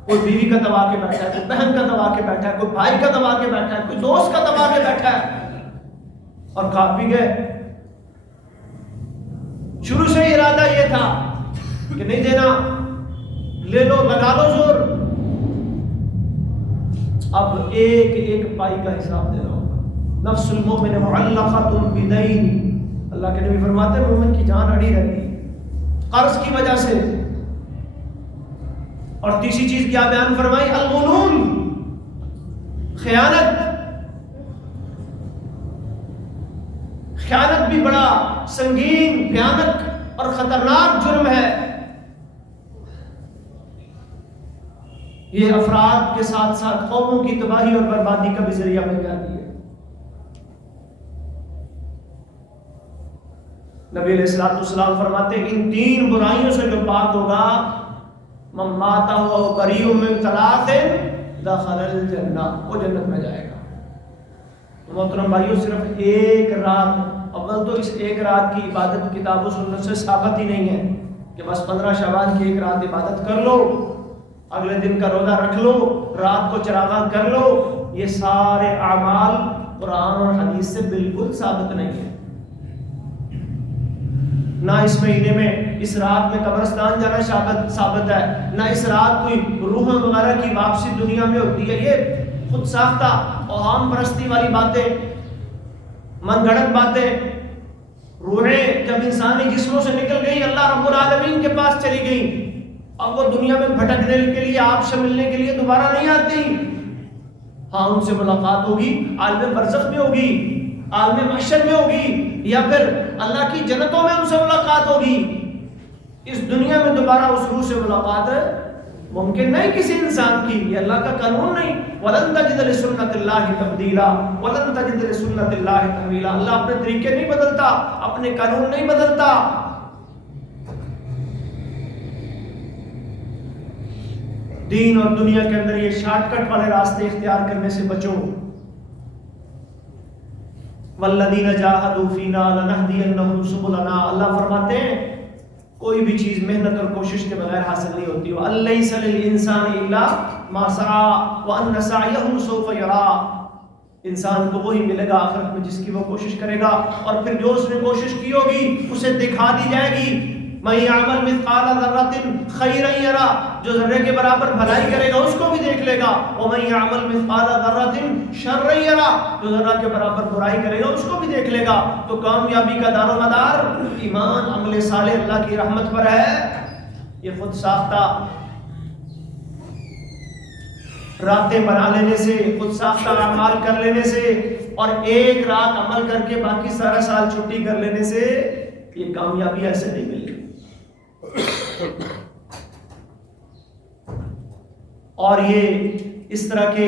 کوئی بیوی کا دبا کے بیٹھا ہے، کوئی بہن کا دبا کے بیٹھا ہے، کوئی بھائی کا دبا کے بیٹھا ہے، کوئی دوست کا دبا کے بیٹھا ہے، اور کاپی گئے. شروع سے ہی ارادہ یہ تھا کہ نہیں دینا، لے لو، لگا لو زور. اب ایک ایک پائی کا حساب دینا ہوگا. نفس المؤمن معلقۃ بدین، اللہ کے نبی فرماتے ہیں مومن کی جان اڑی رہتی ہے قرض کی وجہ سے. اور تیسری چیز کیا بیان فرمائی؟ الغلول، خیانت. خیانت بھی بڑا سنگین، بھیانک اور خطرناک جرم ہے. یہ افراد کے ساتھ ساتھ قوموں کی تباہی اور بربادی کا بھی ذریعہ بن جاتی ہے. نبی علیہ الصلوۃ والسلام فرماتے ہیں ان تین برائیوں سے جو پاک ہوگا، من مات وهو بریء من ثلاث دخل الجنہ، وہ جنت میں جائے گا. محترم بھائیو، صرف ایک رات، اول تو اس ایک رات کی عبادت کتاب و سنت سے ثابت ہی نہیں ہے کہ بس 15 شعبان کی ایک رات عبادت کر لو، اگلے دن کا روزہ رکھ لو، رات کو چراغاں کر لو. یہ سارے اعمال قرآن اور حدیث سے بالکل ثابت نہیں ہے. نہ اس مہینے میں اس رات میں قبرستان جانا ثابت ہے، نہ اس رات کوئی روح وغیرہ کی واپسی دنیا میں ہوتی ہے. یہ خود ساختہ اوہام پرستی والی باتیں، من گھڑت باتیں. روحیں جب انسانی جسموں سے نکل گئی، اللہ رب العالمین کے پاس چلی گئی، اب وہ دنیا میں بھٹکنے کے لیے، آپ سے ملنے کے لیے دوبارہ نہیں آتی. ہاں، ان سے ملاقات ہوگی، عالم برزخ میں ہوگی، عالم محشر میں ہوگی، یا پھر اللہ کی جنتوں میں ان سے ملاقات ہوگی. اس دنیا میں دوبارہ اس روح سے ملاقات ممکن نہیں کسی انسان کی. یہ اللہ کا قانون نہیں. وَلَن تَجِدَ لِسُنَّةِ اللَّهِ تَبْدِيلًا وَلَن تَجِدَ لِسُنَّةِ اللَّهِ تَحْوِيلًا. اللہ اپنے طریقے نہیں بدلتا، اپنے قانون نہیں بدلتا. دین اور دنیا کے اندر یہ شارٹ کٹ والے راستے اختیار کرنے سے بچو. وَالَّذِينَ جَاهَدُوا فِينَا لَنَهْدِيَنَّهُمْ سُبُلَنَا. اللہ فرماتے ہیں کوئی بھی چیز محنت اور کوشش کے بغیر حاصل نہیں ہوتی. وَأَلَّيْسَ لِلْإِنسَانِ إِلَّا مَا سَعَىٰ وَأَنَّ سَعْيَهُ سَوْفَ يُرَىٰ. انسان کو وہی ملے گا آخرت میں جس کی وہ کوشش کرے گا، اور پھر جو اس نے کوشش کی ہوگی اسے دکھا دی جائے گی. مَن يَعْمَلْ مِثْقَالَ ذَرَّةٍ خَيْرًا يَرَىٰ. جو ذرے کے برابر بھلائی کرے گا اس کو بھی دیکھ لے گا. وَمَن يَعْمَلْ مِثْقَالَ ذَرَّةٍ شَرًّا يَرَىٰ. جو ذرہ کے برابر برائی کرے گا اس کو بھی دیکھ لے گا. تو کامیابی کا دار و مدار ایمان، عمل صالح، اللہ کی رحمت پر ہے. یہ خود ساختہ راتیں بنا لینے سے، خود ساختہ اعمال کر لینے سے، اور ایک رات عمل کر کے باقی سارا سال چھٹی کر لینے سے یہ کامیابی ایسے نہیں ملے. اور یہ اس طرح کے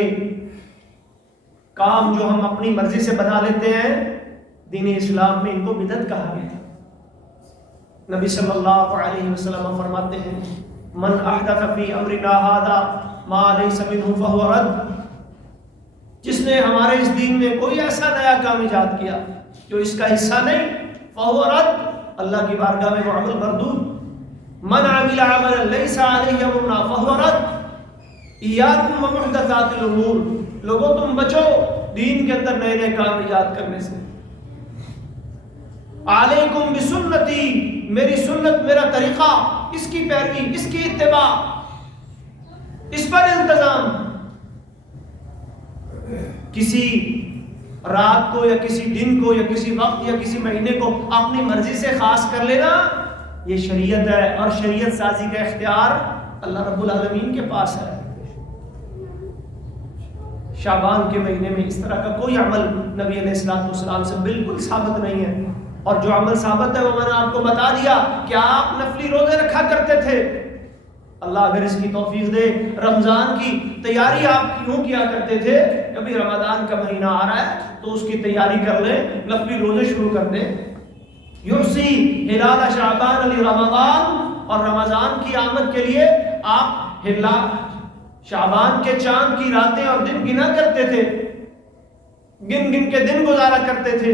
کام جو ہم اپنی مرضی سے بنا لیتے ہیں، دین اسلام میں ان کو بدعت کہا گیا. نبی صلی اللہ علیہ وسلم فرماتے ہیں من احدث فی امرنا ھذا ما لیس منہ فہو رد. جس نے ہمارے اس دین میں کوئی ایسا نیا کام ایجاد کیا جو اس کا حصہ نہیں، فہو رد، اللہ کی بارگاہ میں وہ عمل مردود. من عمل عملا لیس علیہ امرنا فہو رد. ایاکم ومحدثات الامور. لوگوں تم بچو دین کے اندر نئے نئے کام ایجاد کرنے سے. علیکم بسنتی، میری سنت، میرا طریقہ، اس کی پیروی، اس کی اتباع، اس پر التزام. کسی رات کو یا کسی دن کو یا کسی وقت یا کسی مہینے کو اپنی مرضی سے خاص کر لینا یہ شریعت ہے، اور شریعت سازی کا اختیار اللہ رب العالمین کے پاس ہے. شعبان کے مہینے میں اس طرح کا کوئی عمل نبی علیہ الصلوۃ والسلام سے بالکل ثابت نہیں ہے. اور جو عمل ثابت ہے وہ میں نے آپ کو بتا دیا کہ آپ نفلی روزے رکھا کرتے تھے. اللہ اگر اس کی توفیق دے، رمضان کی تیاری آپ کیوں کیا کرتے تھے؟ کبھی رمضان کا مہینہ آ رہا ہے تو اس کی تیاری کر لیں، نفلی روزے شروع کر دیں. یرسی ہلال شعبان علی رمضان اور رمضان کی آمد کے لیے آپ شعبان کے چاند کی راتیں اور دن گنا کرتے تھے، گن گن کے دن گزارا کرتے تھے۔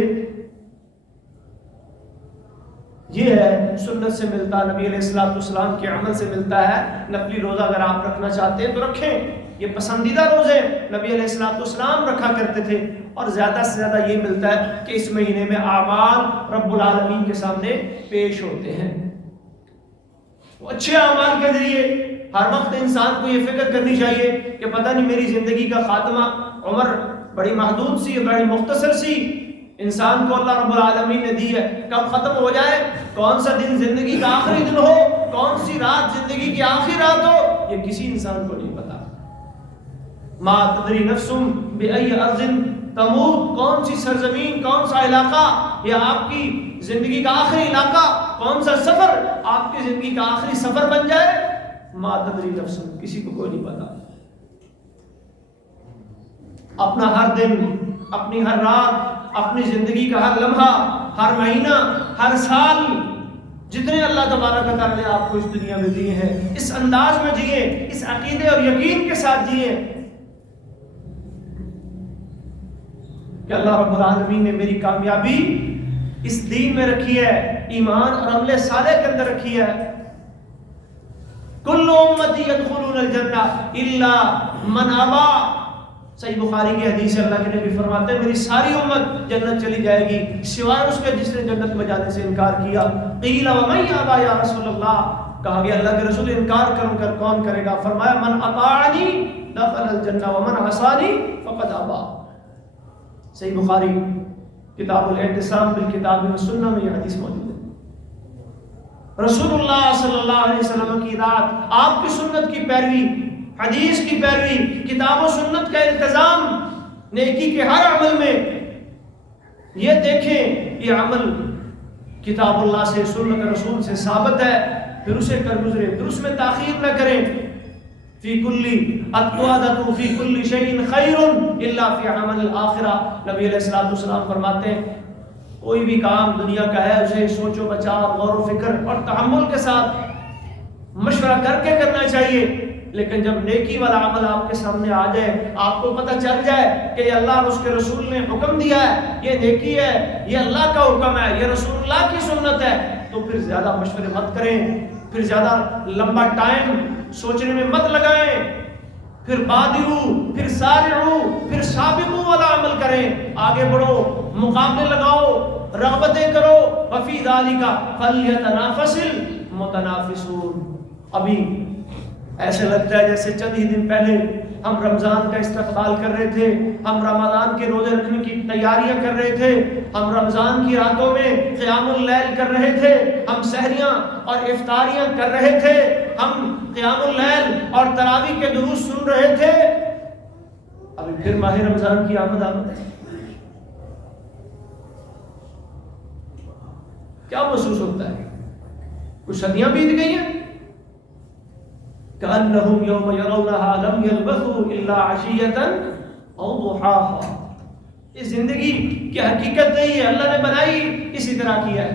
یہ ہے سنت سے ملتا، نبی علیہ السلام کے عمل سے ملتا ہے۔ نفلی روزہ اگر آپ رکھنا چاہتے ہیں تو رکھیں، یہ پسندیدہ روزے نبی علیہ السلام رکھا کرتے تھے۔ اور زیادہ سے زیادہ یہ ملتا ہے کہ اس مہینے میں اعمال رب العالمین کے سامنے پیش ہوتے ہیں۔ وہ اچھے اعمال کے ذریعے ہر وقت انسان کو یہ فکر کرنی چاہیے کہ پتہ نہیں میری زندگی کا خاتمہ، عمر بڑی محدود سی، بڑی مختصر سی انسان کو اللہ رب العالمین نے دی ہے، کب ختم ہو جائے، کون سا دن زندگی کا آخری دن ہو، کون سی رات زندگی کی آخری رات ہو، یہ کسی انسان کو نہیں پتا۔ ما تدری نفس بأی ارض تموت، کون سی سرزمین، کون سا علاقہ یہ آپ کی زندگی کا آخری علاقہ، کون سا سفر آپ کی زندگی کا آخری سفر بن جائے، ما تدری نفس، کسی کو کوئی نہیں پتا۔ اپنا ہر دن، اپنی ہر رات، اپنی زندگی کا ہر لمحہ، ہر مہینہ، ہر سال، جتنے اللہ تبارک و تعالیٰ نے آپ کو اس دنیا میں دیے ہیں، اس انداز میں جیے، اس عقیدے اور یقین کے ساتھ جیے کہ اللہ رب العالمین نے میری کامیابی اس دین میں رکھی ہے، ایمان اور عمل صالح کے اندر رکھی ہے۔ کل امتی یدخلون الجنہ الا من ابا، صحیح بخاری کی حدیث ہے، اللہ کے نبی فرماتے ہیں میری ساری امت جنت چلی جائے گی سوائے اس کے جس نے جنت میں جانے سے انکار کیا۔ قیل ومن یابا یا رسول اللہ، کہا گیا اللہ کے رسول انکار کر کون کرے گا؟ فرمایا من اطاعنی دخل الجنہ ومن عصانی فقد ابا۔ صحیح بخاری کتاب الاعتصام بالکتاب والسنہ میں یہ حدیث موجود ہے۔ رسول اللہ صلی اللہ علیہ وسلم کی اطاعت، آپ کی سنت کی پیروی، حدیث کی پیروی، کتاب و سنت کا التزام نیکی کے ہر عمل میں۔ یہ دیکھیں یہ عمل کتاب اللہ سے، سنت رسول سے ثابت ہے، پھر اسے کر گزرے، پھر اس میں تاخیر نہ کریں۔ فی کل التوادۃ فی کل شیء خیر الا فی عمل الآخرہ، نبی علیہ السلام فرماتے ہیں کوئی بھی کام دنیا کا ہے اسے سوچ و بچار، غور و فکر اور تحمل کے ساتھ مشورہ کر کے کرنا چاہیے، لیکن جب نیکی والا عمل آپ کے سامنے آ جائے، آپ کو پتہ چل جائے کہ یہ اللہ اور اس کے رسول نے حکم دیا ہے، یہ نیکی ہے، یہ اللہ کا حکم ہے، یہ رسول اللہ کی سنت ہے، تو پھر زیادہ مشورے مت کریں، پھر زیادہ لمبا ٹائم سوچنے میں مت لگائیں، پھر بادرو، پھر سارعو، پھر سابقو والا عمل کریں، آگے بڑھو، مقابلے لگاؤ، رغبتیں کرو۔ وفی ذالک فلیتنافس المتنافسون۔ ابھی ایسے لگتا ہے جیسے چند ہی دن پہلے ہم رمضان کا استقبال کر رہے تھے، ہم رمضان کے روزے رکھنے کی تیاریاں کر رہے تھے، ہم رمضان کی راتوں میں قیام اللیل کر رہے تھے، ہم سحریاں اور افطاریاں کر رہے تھے، ہم قیام اللیل اور تراویح کے دروس سن رہے تھے، ابھی پھر ماہ رمضان کی آمد ہے۔ کیا محسوس ہوتا ہے؟ کچھ صدیاں بیت گئی ہیں، كأنهم يوم يرونها لم يلبثوا إلا عشية أو ضحاها۔ یہ زندگی کی حقیقت نہیں ہے، اللہ نے بنائی اسی طرح کی ہے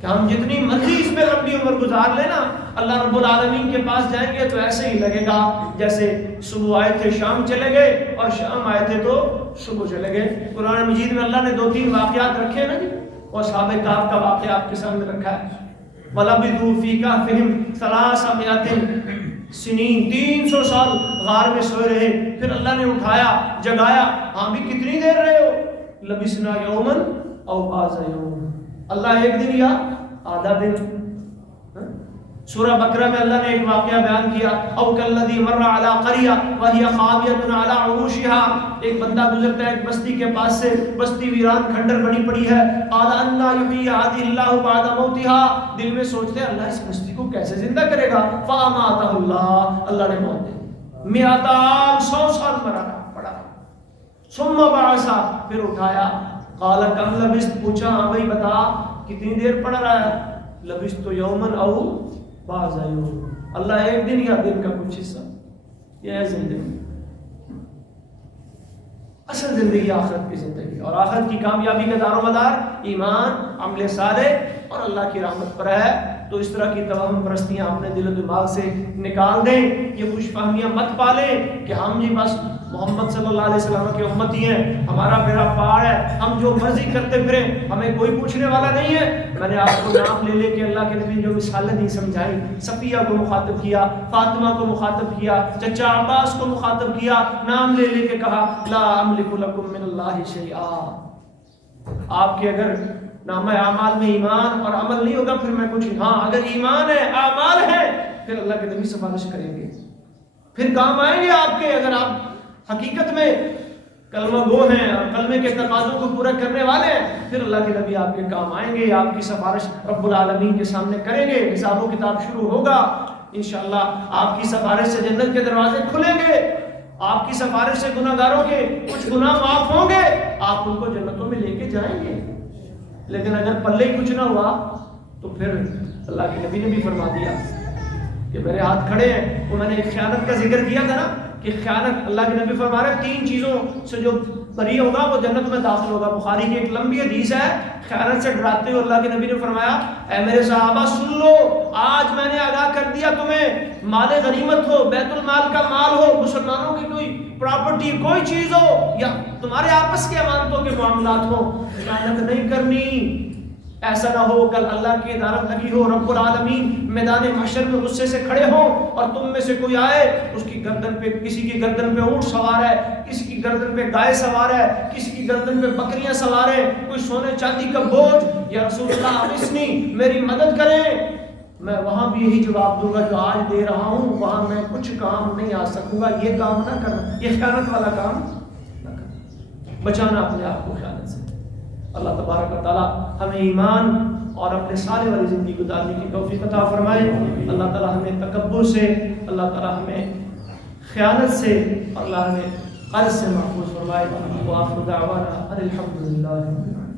کہ ہم جتنی مرضی اس میں لمبی عمر گزار لینا، اللہ رب العالمین کے پاس جائیں گے تو ایسے ہی لگے گا جیسے صبح آئے تھے شام چلے گئے اور شام آئے تھے تو صبح چلے گئے۔ قرآن مجید میں اللہ نے 2-3 واقعات رکھے ہیں نا جی، اور اصحاب کہف کا واقعہ آپ کے سامنے رکھا ہے۔ وَلَبِثُوا فِي كَهْفِهِمْ 300 سنین، 300 سال غار میں سوئے رہے، پھر اللہ نے اٹھایا، جگایا، ہاں بھی کتنی دیر رہے ہو؟ لبثنا یومن او بعض یوم، اللہ ایک دن یا آدھا دن۔ سورہ بقرہ میں اللہ نے ایک واقعہ بیان کیا، او کالذی مر علی قریہ وہی خاویۃ علی عروشها، ایک بندہ گزرتا ہے ایک بستی کے پاس سے، بستی ویران کھنڈر بنی پڑی ہے، قال انا یحیی هذه اللہ بعد موتها، دل میں سوچتے ہیں اللہ اس بستی کو کیسے زندہ کرے گا، فاماتہ اللہ، اللہ نے موت دی، 100 سال مرا پڑا، ثم بعث، پھر اٹھایا، قال کم لبثت، پوچھا ہاں بھائی بتا کتنی دیر پڑ رہا ہے، لبثت یوما او بعض یوم، اللہ ایک دن یا دن کا کچھ حصہ، یہ ہے زندگی۔ اصل زندگی آخرت کی زندگی، اور آخرت کی کامیابی کا دار و مدار ایمان، عمل صالح اور اللہ کی رحمت پر ہے۔ تو تو اس طرح کی توہم پرستیاں اپنے دل و دماغ سے نکال دیں، یہ خوش فہمیاں مت پالیں کہ ہم جی بس محمد صلی اللہ علیہ وسلم کے امتی ہیں، ہمارا بیڑا پار ہے، ہم جو مرضی کرتے پھریں، ہمیں کوئی پوچھنے والا نہیں ہے۔ میں نے آپ کو نام لے کے اللہ کے نبی جو مثالیں نہیں سمجھائی، صفیہ کو مخاطب کیا، فاطمہ کو مخاطب کیا، چچا عباس کو مخاطب کیا، نام لے کے کہا لا املک لکم من اللہ شیئا۔ آپ کے اگر نامہ اعمال میں ایمان اور عمل نہیں ہوگا پھر میں کچھ نہیں، ہاں اگر ایمان ہے اعمال ہے پھر اللہ کے نبی سفارش کریں گے، پھر کام آئیں گے آپ کے۔ اگر آپ حقیقت میں کلمہ گو ہیں اور کلمے کے تقاضوں کو پورا کرنے والے ہیں پھر اللہ کے نبی آپ کے کام آئیں گے، آپ کی سفارش رب العالمین کے سامنے کریں گے، حساب و کتاب شروع ہوگا انشاءاللہ۔ آپ کی سفارش سے جنت کے دروازے کھلیں گے، آپ کی سفارش سے گناہ گاروں کے کچھ گناہ معاف ہوں گے، آپ ان کو جنتوں میں لے کے جائیں گے۔ لیکن اگر پلے ہی کچھ نہ ہوا تو پھر اللہ کے نبی نے بھی فرما دیا کہ میرے ہاتھ کھڑے ہیں۔ وہ میں نے ایک خیانت کا ذکر کیا تھا نا کہ خیانت، اللہ کے نبی فرما رہے تین چیزوں سے جو بری ہوگا وہ جنت میں داخل ہوگا۔ بخاری کی ایک لمبی حدیث ہے، خیانت سے ڈراتے ہوئے اللہ کے نبی نے فرمایا اے میرے صحابہ سن لو، آج میں نے آگاہ کر دیا تمہیں، مال غنیمت ہو، بیت المال کا مال ہو، مسلمانوں کی کوئی پراپرٹی کوئی چیز ہو یا تمہارے آپس کے امانتوں کے معاملات ہو، خیانت نہیں کرنی۔ ایسا نہ ہو کل اللہ کی عدالت لگی ہو، رب العالمین میدان محشر میں غصے سے کھڑے ہوں اور تم میں سے کوئی آئے اس کی گردن پہ، کسی کی گردن پہ اونٹ سوار ہے، کسی کی گردن پہ گائے سوار ہے، کسی کی گردن پہ بکریاں سوار ہے، کوئی سونے چاندی کا بوجھ، یا رسول اللہ اغثنی میری مدد کریں، میں وہاں بھی یہی جواب دوں گا جو آج دے رہا ہوں، وہاں میں کچھ کام نہیں آ سکوں گا، یہ کام نہ کرنا، یہ خیانت والا کام نہ کرنا، بچانا اپنے آپ کو خیانت سے۔ اللہ تبارک و تعالی ہمیں ایمان اور اپنے سالے والی زندگی گزارنے کی توفیق عطا فرمائے۔ اللہ تعالی ہمیں تکبر سے، اللہ تعالی ہمیں خیانت سے، اور اللہ ہمیں قرض سے محفوظ فرمائے۔ وآخر دعوانا ان الحمد للہ رب العالمین۔